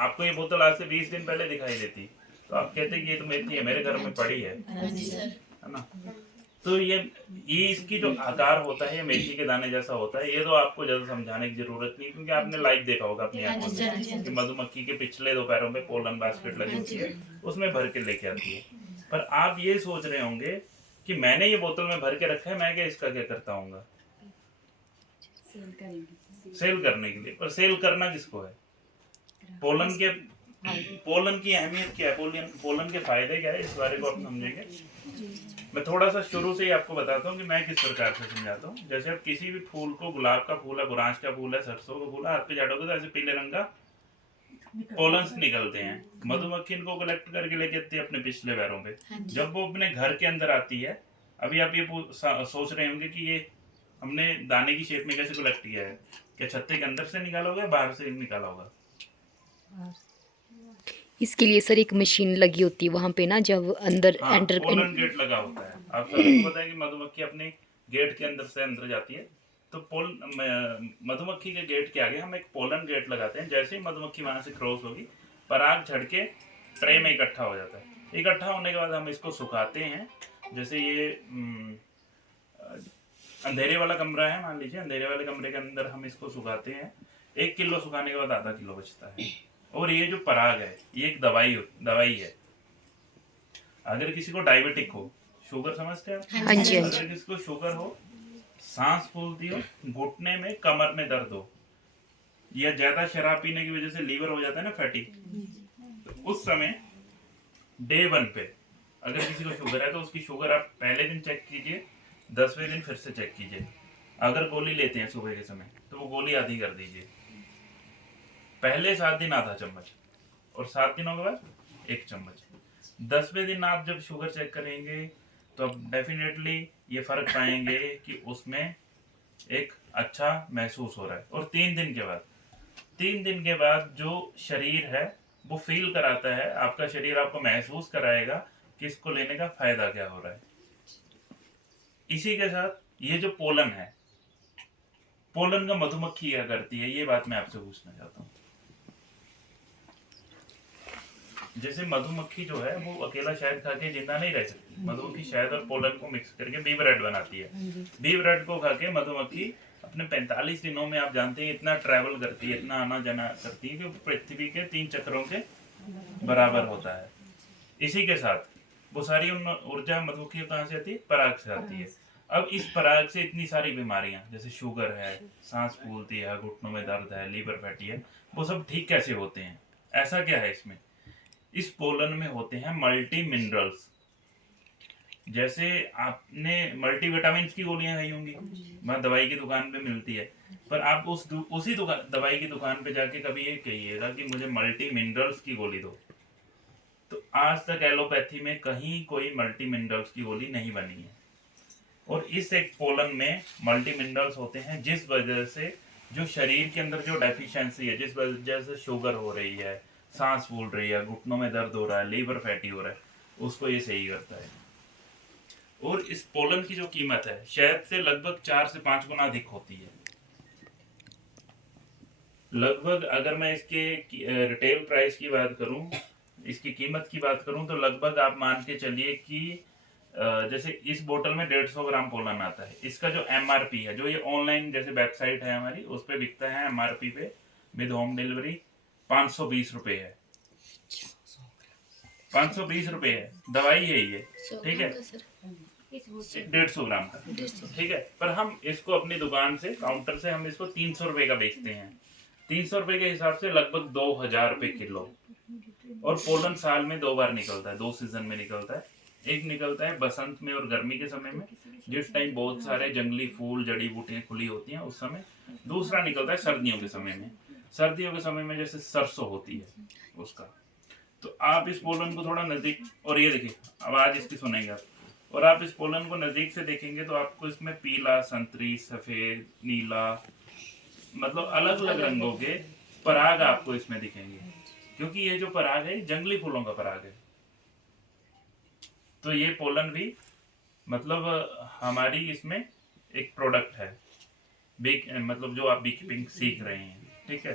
आपको ये बोतल आज से 20 दिन पहले दिखाई देती तो आप कहते कि ये तो मेथी है, मेरे घर में पड़ी है ना। तो ये इसकी जो आकार होता है ये मेथी के दाने जैसा होता है। ये तो आपको ज्यादा समझाने की जरूरत नहीं, क्योंकि आपने लाइव देखा होगा अपनी आंखों से कि मधुमक्खी के पिछले दो पैरों में पोलन बास्केट लगी होती है, उसमें भर के लेके आती है। पर आप ये सोच रहे होंगे कि मैंने ये बोतल में भर के रखा है, मैं क्या इसका क्या करता हूँ? सेल करने के लिए। पर सेल करना किसको है? पोलन के पोलन की अहमियत क्या है, पोलन के फायदे क्या है, इस बारे को आप समझेंगे। मैं थोड़ा सा शुरू से ही आपको बताता हूँ कि मैं किस प्रकार से समझाता हूँ। जैसे आप किसी भी फूल को, गुलाब का फूल है, गुरांस का फूल है, सरसों का फूल है, हाथ पे झाड़ोगे तो ऐसे पीले रंग का पोलन्स निकलते हैं। मधुमक्खी इनको कलेक्ट करके लेके आती है अपने पिछले पैरों पे। जब वो अपने घर के अंदर आती है, अभी आप ये सोच रहे होंगे कि ये हमने दाने की शेप में कैसे कलेक्ट किया है? क्या छत्ते के अंदर से निकाला होगा, बाहर से निकाला होगा? इसके लिए सर एक मशीन लगी होती है वहां पे ना, जब अंदर एंटर पोलन गेट लगा होता है। आप सभी को पता है कि मधुमक्खी अपने गेट के अंदर से अंदर जाती है। तो मधुमक्खी के गेट के आगे हम एक पोलन गेट लगाते हैं। जैसे ही मधुमक्खी वहां से क्रॉस होगी, पराग झड़ के ट्रे में इकट्ठा हो जाता है। इकट्ठा होने के बाद हम इसको सुखाते हैं। जैसे ये अंधेरे वाला कमरा है, मान लीजिए अंधेरे वाले कमरे के अंदर हम इसको सुखाते हैं। 1 किलो सुखाने के बाद आधा किलो बचता है। और ये जो पराग है ये एक दवाई है। अगर किसी को डायबिटिक हो, शुगर समझते हैं? हाँ जी, हाँ अगर जी। किसी को शुगर हो, सांस फूलती हो, घुटने में, कमर में दर्द हो, या ज्यादा शराब पीने की वजह से लीवर हो जाता है ना फैटी, तो उस समय डे 1 पे अगर किसी को शुगर है तो उसकी शुगर आप पहले दिन चेक कीजिए, 10वें दिन फिर से चेक कीजिए। अगर गोली लेते हैं सुबह के समय तो वो गोली आधी कर दीजिए। पहले 7 दिन आधा चम्मच, और 7 दिनों के बाद 1 चम्मच। 10वें दिन आप जब शुगर चेक करेंगे तो आप डेफिनेटली ये फर्क पाएंगे कि उसमें एक अच्छा महसूस हो रहा है। और 3 दिन के बाद जो शरीर है वो फील कराता है, आपका शरीर आपको महसूस कराएगा कि इसको लेने का फायदा क्या हो रहा है। इसी के साथ ये जो पोलन है, पोलन का मधुमक्खी क्या करती है, ये बात मैं आपसे पूछना चाहता हूँ। जैसे मधुमक्खी जो है वो अकेला शहद खा के जिंदा नहीं रह सकती। मधुमक्खी शहद और पोलन को मिक्स करके बी ब्रेड बनाती है। बी ब्रेड को खा के मधुमक्खी अपने 45 दिनों में, आप जानते हैं, इतना ट्रैवल करती है, इतना आना जाना करती है कि वो पृथ्वी के 3 चक्रों के बराबर होता है। इसी के साथ वो सारी ऊर्जा मधुमक्खी कहाँ से आती है? पराग से आती है। अब इस पराग से इतनी सारी बीमारियां, जैसे शुगर है, सांस फूलती है, घुटनों में दर्द है, लीवर फैटी है, वो सब ठीक कैसे होते हैं? ऐसा क्या है इसमें? इस पोलन में होते हैं मल्टी मिनरल्स। जैसे आपने मल्टीविटामिन की गोलियां खाई होंगी, वहां दवाई की दुकान पे मिलती है। पर आप उसी दवाई की दुकान पे जाके कभी ये कहिएगा कि मुझे मल्टी मिनरल्स की गोली दो, तो आज तक एलोपैथी में कहीं कोई मल्टी मिनरल्स की गोली नहीं बनी है। और इस एक पोलन में मल्टी मिनरल्स होते हैं, जिस वजह से जो शरीर के अंदर जो डेफिशिएंसी है, जिस वजह से शुगर हो रही है, सांस फूल रही है, घुटनों में दर्द हो रहा है, लीवर फैटी हो रहा है, उसको ये सही करता है। और इस पोलन की जो कीमत है शहद से लगभग 4 से 5 गुना अधिक होती है। लगभग अगर मैं इसके रिटेल प्राइस की बात करूं, इसकी कीमत की बात करूं, तो लगभग आप मान के चलिए कि जैसे इस बोतल में 150 ग्राम पोलन आता है। इसका जो एमआरपी है, जो ये ऑनलाइन जैसे वेबसाइट है हमारी, उस पर बिकता है एमआरपी पे विद होम डिलीवरी 520 रुपए है। 520 रुपए है, दवाई है ये, ठीक है, 150 ग्राम का, ठीक है। पर हम इसको अपनी दुकान से, काउंटर से, हम इसको 300 रुपए का बेचते हैं। 300 रुपए के हिसाब से लगभग 2000 रुपए किलो। और पोलन साल में 2 बार निकलता है, 2 सीजन में निकलता है। एक निकलता है बसंत में और गर्मी के समय में, जिस टाइम बहुत सारे जंगली फूल, जड़ी बूटियां खुली होती हैं, उस समय। दूसरा निकलता है सर्दियों के समय में। सर्दियों के समय में जैसे सरसों होती है उसका। तो आप इस पोलन को थोड़ा नजदीक, और ये देखिए आवाज इसकी सुनेंगे आप, और आप इस पोलन को नजदीक से देखेंगे तो आपको इसमें पीला, संतरी, सफेद, नीला, मतलब अलग अलग रंगों के पराग आपको इसमें दिखेंगे। क्योंकि ये जो पराग है जंगली फूलों का पराग है। तो ये पोलन भी मतलब हमारी इसमें एक प्रोडक्ट है, मतलब जो आप बी कीपिंग सीख रहे हैं, ठीक है।